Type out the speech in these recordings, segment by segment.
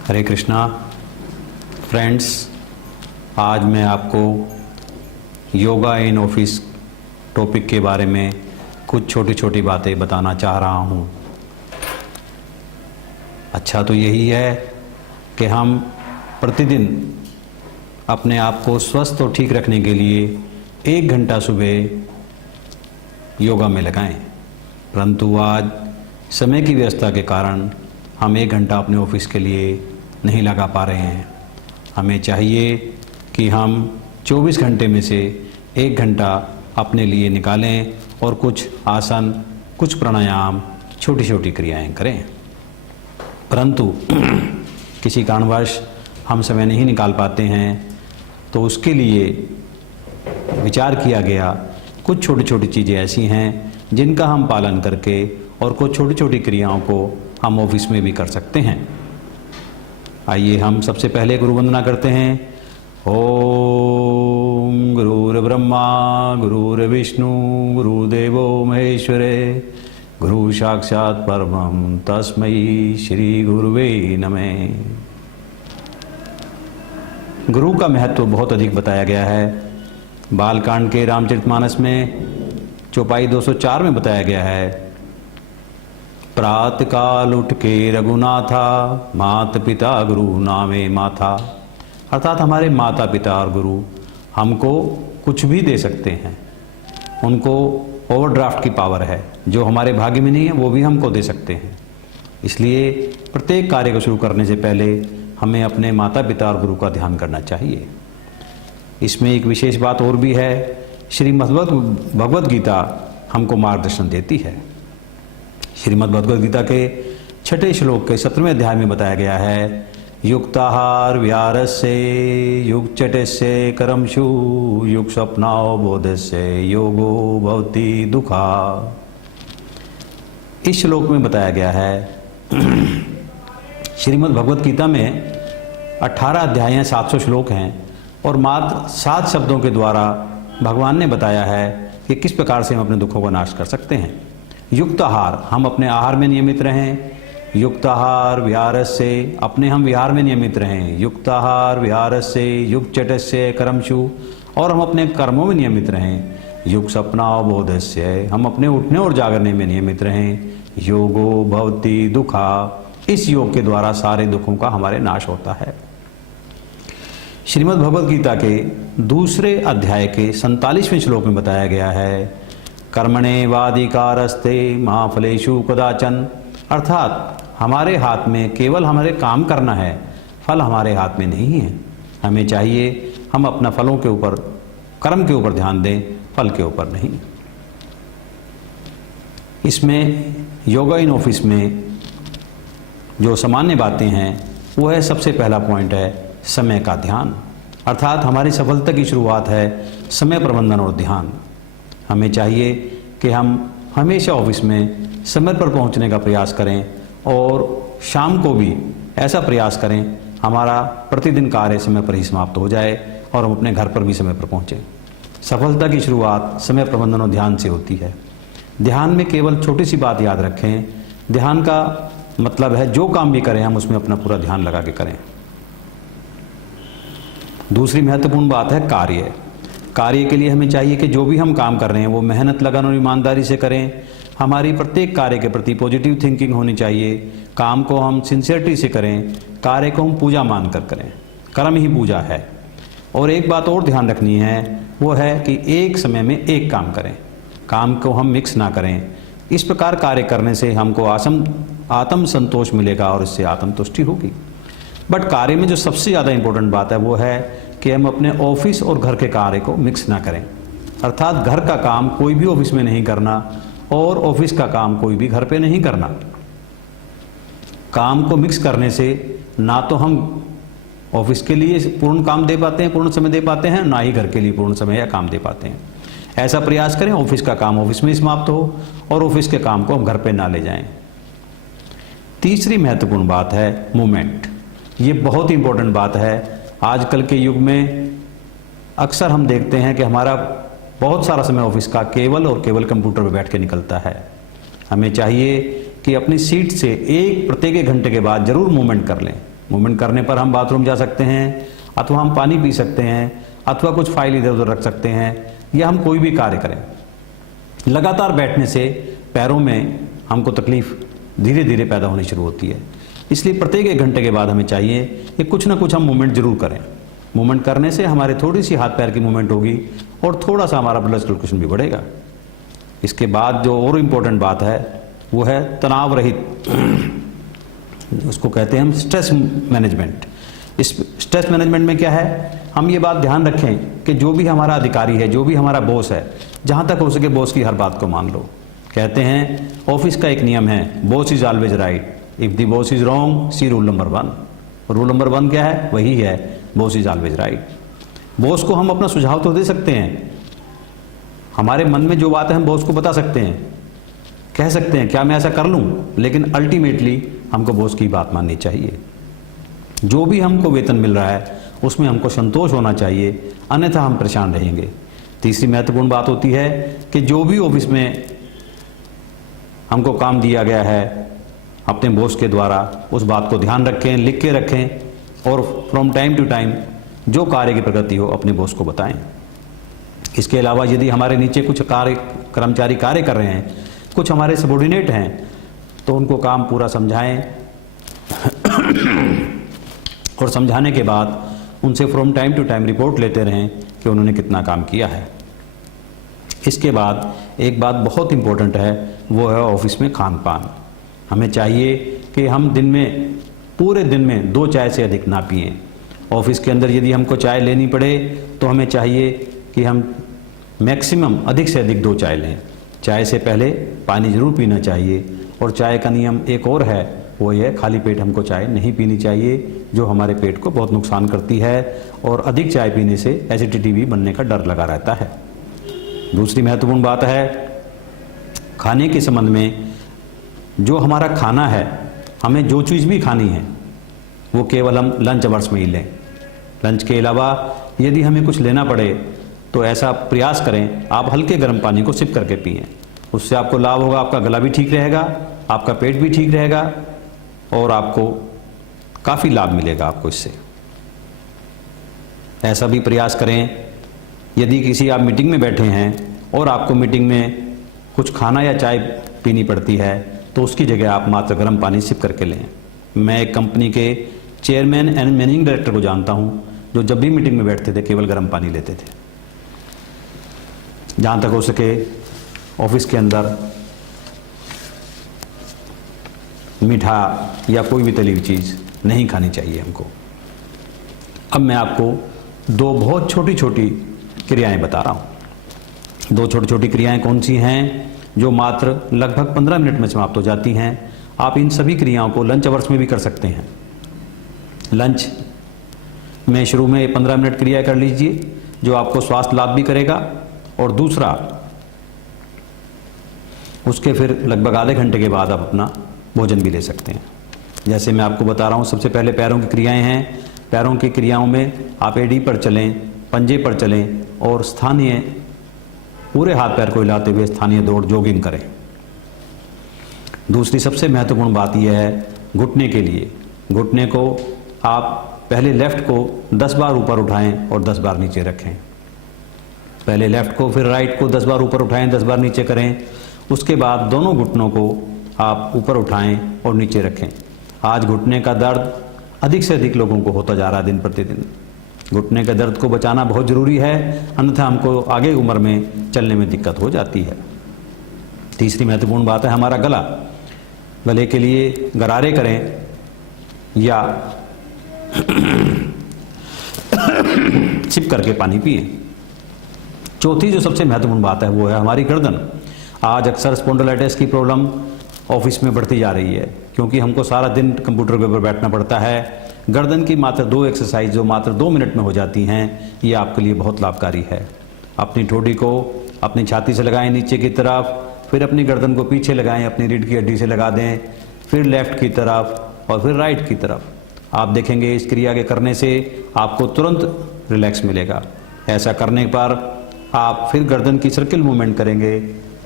हरे Krishna friends, आज मैं आपको योगा इन ऑफिस टॉपिक के बारे में कुछ छोटी छोटी बातें बताना चाह रहा हूँ। अच्छा तो यही है कि हम प्रतिदिन अपने आप को स्वस्थ और ठीक रखने के लिए 1 घंटा सुबह योगा में लगाएं, परंतु आज समय की व्यवस्था के कारण हम 1 घंटा अपने ऑफिस के लिए नहीं लगा पा रहे हैं। हमें चाहिए कि हम 24 घंटे में से 1 घंटा अपने लिए निकालें और कुछ आसन, कुछ प्राणायाम, छोटी छोटी क्रियाएं करें। परंतु किसी कारणवश हम समय नहीं निकाल पाते हैं, तो उसके लिए विचार किया गया कुछ छोटी छोटी चीज़ें ऐसी हैं जिनका हम पालन करके और कुछ छोटी छोटी क्रियाओं को हम ऑफिस में भी कर सकते हैं। आइए हम सबसे पहले गुरु वंदना करते हैं। ओम गुरुर्ब्रह्मा गुरुर्विष्णु गुरुदेवो महेश्वरे गुरु साक्षात् परमं तस्मै श्री गुरुवे नमः। गुरु का महत्व बहुत अधिक बताया गया है। बालकांड के रामचरितमानस में चौपाई 204 में बताया गया है, प्रात काल उठ के रघुनाथा मात पिता गुरु नामे माथा। अर्थात हमारे माता पिता और गुरु हमको कुछ भी दे सकते हैं, उनको ओवरड्राफ्ट की पावर है, जो हमारे भाग्य में नहीं है वो भी हमको दे सकते हैं। इसलिए प्रत्येक कार्य को शुरू करने से पहले हमें अपने माता पिता और गुरु का ध्यान करना चाहिए। इसमें एक विशेष बात और भी है, श्रीमद् भगवद गीता हमको मार्गदर्शन देती है। श्रीमद् भगवद गीता के 6ठे श्लोक के 17वें अध्याय में बताया गया है, युक्ताहार व्यारस्य युगचटस्य कर्मसु युग स्वप्नाओ बोधस्य योगो भवति दुखा। इस श्लोक में बताया गया है, श्रीमद् भगवद गीता में 18 अध्याय हैं, 700 श्लोक हैं और मात्र 7 शब्दों के द्वारा भगवान ने बताया है कि किस प्रकार से हम अपने दुखों का नाश कर सकते हैं। युक्त आहार, हम अपने आहार में नियमित रहें। युक्त आहार विहारस्य, अपने हम विहार में नियमित रहें। युक्त आहार विहारस्य युगचटस्य कर्मसु, और हम अपने कर्मों में नियमित रहें। युग स्वप्नावबोधस्य, हम अपने उठने और जागरने में नियमित रहें। योगो भवति दुखा, इस योग के द्वारा सारे दुखों का हमारे नाश होता है। श्रीमद् भगवद गीता के दूसरे अध्याय के 47वें श्लोक में बताया गया है, कर्मणे वाधिकारस्ते मा फलेषु कदाचन। अर्थात हमारे हाथ में केवल हमारे काम करना है, फल हमारे हाथ में नहीं है। हमें चाहिए हम अपना फलों के ऊपर, कर्म के ऊपर ध्यान दें, फल के ऊपर नहीं। इसमें योगा इन ऑफिस में जो सामान्य बातें हैं वो है, सबसे पहला पॉइंट है समय का ध्यान। अर्थात हमारी सफलता की शुरुआत है समय प्रबंधन और ध्यान। हमें चाहिए कि हम हमेशा ऑफिस में समय पर पहुंचने का प्रयास करें और शाम को भी ऐसा प्रयास करें हमारा प्रतिदिन कार्य समय पर ही समाप्त हो जाए और हम अपने घर पर भी समय पर पहुंचें। सफलता की शुरुआत समय प्रबंधन और ध्यान से होती है। ध्यान में केवल छोटी सी बात याद रखें, ध्यान का मतलब है जो काम भी करें हम उसमें अपना पूरा ध्यान लगा के करें। दूसरी महत्वपूर्ण बात है कार्य। कार्य के लिए हमें चाहिए कि जो भी हम काम कर रहे हैं वो मेहनत, लगन और ईमानदारी से करें। हमारी प्रत्येक कार्य के प्रति पॉजिटिव थिंकिंग होनी चाहिए। काम को हम सिंसियरिटी से करें, कार्य को हम पूजा मानकर करें। कर्म ही पूजा है। और एक बात और ध्यान रखनी है, वो है कि एक समय में एक काम करें, काम को हम मिक्स ना करें। इस प्रकार कार्य करने से हमको आत्म संतोष मिलेगा और इससे आत्मतुष्टि होगी। बट कार्य में जो सबसे ज़्यादा इंपॉर्टेंट बात है वो है कि हम अपने ऑफिस और घर के कार्य को मिक्स ना करें। अर्थात घर का काम कोई भी ऑफिस में नहीं करना और ऑफिस का काम कोई भी घर पे नहीं करना। काम को मिक्स करने से ना तो हम ऑफिस के लिए पूर्ण काम दे पाते हैं, पूर्ण समय दे पाते हैं, ना ही घर के लिए पूर्ण समय या काम दे पाते हैं। ऐसा प्रयास करें ऑफिस का काम ऑफिस में समाप्त हो और ऑफिस के काम को हम घर पे ना ले जाएं। तीसरी महत्वपूर्ण बात है मूवमेंट। ये बहुत ही इंपॉर्टेंट बात है। आजकल के युग में अक्सर हम देखते हैं कि हमारा बहुत सारा समय ऑफिस का केवल और केवल कंप्यूटर पर बैठ के निकलता है। हमें चाहिए कि अपनी सीट से प्रत्येक 1 घंटे के बाद जरूर मूवमेंट कर लें। मूवमेंट करने पर हम बाथरूम जा सकते हैं, अथवा हम पानी पी सकते हैं, अथवा कुछ फाइल इधर उधर रख सकते हैं, या हम कोई भी कार्य करें। लगातार बैठने से पैरों में हमको तकलीफ धीरे धीरे पैदा होनी शुरू होती है। इसलिए प्रत्येक 1 घंटे के बाद हमें चाहिए कि कुछ ना कुछ हम मूवमेंट जरूर करें। मूवमेंट करने से हमारे थोड़ी सी हाथ पैर की मूवमेंट होगी और थोड़ा सा हमारा ब्लड सर्कुलेशन भी बढ़ेगा। इसके बाद जो और इम्पोर्टेंट बात है वो है तनाव रहित, उसको कहते हैं हम स्ट्रेस मैनेजमेंट। इस स्ट्रेस मैनेजमेंट में क्या है, हम ये बात ध्यान रखें कि जो भी हमारा अधिकारी है, जो भी हमारा बॉस है, जहाँ तक हो सके बॉस की हर बात को मान लो। कहते हैं ऑफिस का एक नियम है, boss is always right, if the boss is wrong see rule number 1। Rule number 1 क्या है, वही है boss is always right. Boss को हम अपना सुझाव तो दे सकते हैं, हमारे मन में जो बात है हम बॉस को बता सकते हैं, कह सकते हैं क्या मैं ऐसा कर लूं, लेकिन अल्टीमेटली हमको बॉस की बात माननी चाहिए। जो भी हमको वेतन मिल रहा है उसमें हमको संतोष होना चाहिए, अन्यथा हम परेशान रहेंगे। तीसरी महत्वपूर्ण बात होती है कि जो भी ऑफिस में हमको काम दिया गया है अपने बॉस के द्वारा, उस बात को ध्यान रखें, लिख के रखें और फ्रॉम टाइम टू टाइम जो कार्य की प्रगति हो अपने बॉस को बताएं। इसके अलावा यदि हमारे नीचे कुछ कर्मचारी कार्य कर रहे हैं, कुछ हमारे सबॉर्डिनेट हैं, तो उनको काम पूरा समझाएं और समझाने के बाद उनसे from time to time report लेते रहें कि उन्होंने कितना काम किया है। इसके बाद एक बात बहुत इंपॉर्टेंट है, वो है ऑफिस में खान पान। हमें चाहिए कि हम दिन में, पूरे दिन में 2 चाय से अधिक ना पिएं। ऑफिस के अंदर यदि हमको चाय लेनी पड़े तो हमें चाहिए कि हम मैक्सिमम अधिक से अधिक 2 चाय लें। चाय से पहले पानी जरूर पीना चाहिए। और चाय का नियम एक और है, वो ये खाली पेट हमको चाय नहीं पीनी चाहिए, जो हमारे पेट को बहुत नुकसान करती है और अधिक चाय पीने से एसिडिटी भी बनने का डर लगा रहता है। दूसरी महत्वपूर्ण बात है खाने के संबंध में। जो हमारा खाना है, हमें जो चीज़ भी खानी है वो केवल हम लंच आवर्स में ही लें। लंच के अलावा यदि हमें कुछ लेना पड़े तो ऐसा प्रयास करें आप हल्के गर्म पानी को सिप करके पिएं। उससे आपको लाभ होगा, आपका गला भी ठीक रहेगा, आपका पेट भी ठीक रहेगा और आपको काफ़ी लाभ मिलेगा आपको इससे। ऐसा भी प्रयास करें यदि किसी आप मीटिंग में बैठे हैं और आपको मीटिंग में कुछ खाना या चाय पीनी पड़ती है तो उसकी जगह आप मात्र गर्म पानी सिप करके लें। मैं एक कंपनी के चेयरमैन एंड मैनेजिंग डायरेक्टर को जानता हूं जो जब भी मीटिंग में बैठते थे केवल गर्म पानी लेते थे। जहाँ तक हो सके ऑफिस के अंदर मीठा या कोई भी तली हुई चीज़ नहीं खानी चाहिए हमको। अब मैं आपको 2 बहुत छोटी छोटी क्रियाएं बता रहा हूँ। 2 छोटी छोटी क्रियाएं कौन सी हैं जो मात्र लगभग 15 मिनट में समाप्त हो जाती हैं। आप इन सभी क्रियाओं को लंच आवर्स में भी कर सकते हैं। लंच में शुरू में 15 मिनट क्रिया कर लीजिए जो आपको स्वास्थ्य लाभ भी करेगा, और दूसरा उसके फिर लगभग आधे घंटे के बाद आप अपना भोजन भी ले सकते हैं। जैसे मैं आपको बता रहा हूँ, सबसे पहले पैरों की क्रियाएं हैं। पैरों की क्रियाओं में आप एड़ी पर चलें, पंजे पर चलें और स्थानीय पूरे हाथ पैर को हिलाते हुए स्थानीय दौड़ जॉगिंग करें। दूसरी सबसे महत्वपूर्ण बात यह है घुटने के लिए। घुटने को आप पहले लेफ्ट को 10 बार ऊपर उठाएं और 10 बार नीचे रखें। पहले लेफ्ट को फिर राइट को 10 बार ऊपर उठाएं, 10 बार नीचे करें। उसके बाद दोनों घुटनों को आप ऊपर उठाएं और नीचे रखें। आज घुटने का दर्द अधिक से अधिक लोगों को होता जा रहा है दिन प्रतिदिन। घुटने के दर्द को बचाना बहुत ज़रूरी है, अन्यथा हमको आगे उम्र में चलने में दिक्कत हो जाती है। तीसरी महत्वपूर्ण बात है हमारा गला। गले के लिए गरारे करें या सिप करके पानी पिए। चौथी जो सबसे महत्वपूर्ण बात है वो है हमारी गर्दन। आज अक्सर स्पॉन्डिलाइटिस की प्रॉब्लम ऑफिस में बढ़ती जा रही है क्योंकि हमको सारा दिन कंप्यूटर के ऊपर बैठना पड़ता है। गर्दन की मात्र 2 एक्सरसाइज जो मात्र 2 मिनट में हो जाती हैं, ये आपके लिए बहुत लाभकारी है। अपनी ठोड़ी को अपनी छाती से लगाएं नीचे की तरफ, फिर अपनी गर्दन को पीछे लगाएं, अपनी रीढ़ की हड्डी से लगा दें, फिर लेफ्ट की तरफ और फिर राइट की तरफ। आप देखेंगे इस क्रिया के करने से आपको तुरंत रिलैक्स मिलेगा। ऐसा करने पर आप फिर गर्दन की सर्किल मूवमेंट करेंगे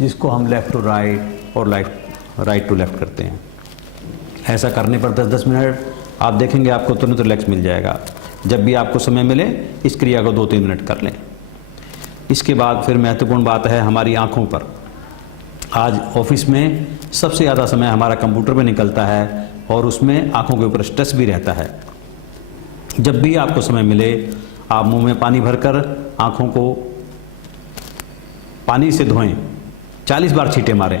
जिसको हम लेफ़्ट टू राइट और राइट टू लेफ़्ट करते हैं। ऐसा करने पर 10-10 मिनट आप देखेंगे आपको तुरंत रिलैक्स मिल जाएगा। जब भी आपको समय मिले इस क्रिया को 2-3 मिनट कर लें। इसके बाद फिर महत्वपूर्ण बात है हमारी आँखों पर। आज ऑफिस में सबसे ज़्यादा समय हमारा कंप्यूटर पे निकलता है और उसमें आँखों के ऊपर स्ट्रेस भी रहता है। जब भी आपको समय मिले आप मुंह में पानी भरकर आँखों को पानी से धोएं, 40 बार छींटे मारें।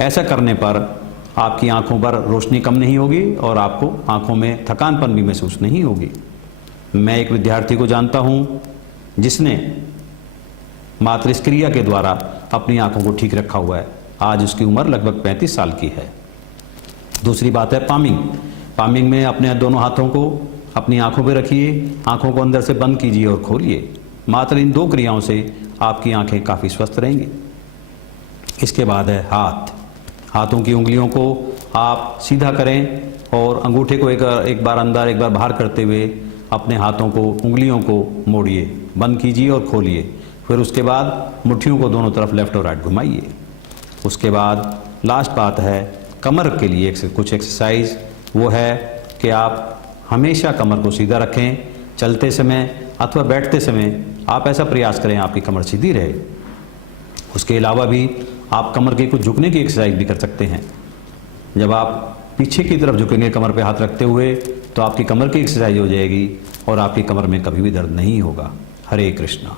ऐसा करने पर आपकी आँखों पर रोशनी कम नहीं होगी और आपको आँखों में थकानपन भी महसूस नहीं होगी। मैं एक विद्यार्थी को जानता हूँ जिसने मात्र इस क्रिया के द्वारा अपनी आँखों को ठीक रखा हुआ है। आज उसकी उम्र लगभग 35 साल की है। दूसरी बात है पामिंग। पामिंग में अपने दोनों हाथों को अपनी आँखों पर रखिए, आँखों को अंदर से बंद कीजिए और खोलिए। मात्र इन 2 क्रियाओं से आपकी आँखें काफ़ी स्वस्थ रहेंगी। इसके बाद है हाथ। हाथों की उंगलियों को आप सीधा करें और अंगूठे को एक बार अंदर एक बार बाहर करते हुए अपने हाथों को उंगलियों को मोड़िए, बंद कीजिए और खोलिए। फिर उसके बाद मुट्ठियों को दोनों तरफ लेफ्ट और राइट घुमाइए। उसके बाद लास्ट बात है कमर के लिए कुछ एक्सरसाइज। वो है कि आप हमेशा कमर को सीधा रखें। चलते समय अथवा बैठते समय आप ऐसा प्रयास करें आपकी कमर सीधी रहे। उसके अलावा भी आप कमर के कुछ झुकने की एक्सरसाइज भी कर सकते हैं। जब आप पीछे की तरफ झुकेंगे कमर पे हाथ रखते हुए तो आपकी कमर की एक्सरसाइज हो जाएगी और आपकी कमर में कभी भी दर्द नहीं होगा। हरे कृष्णा।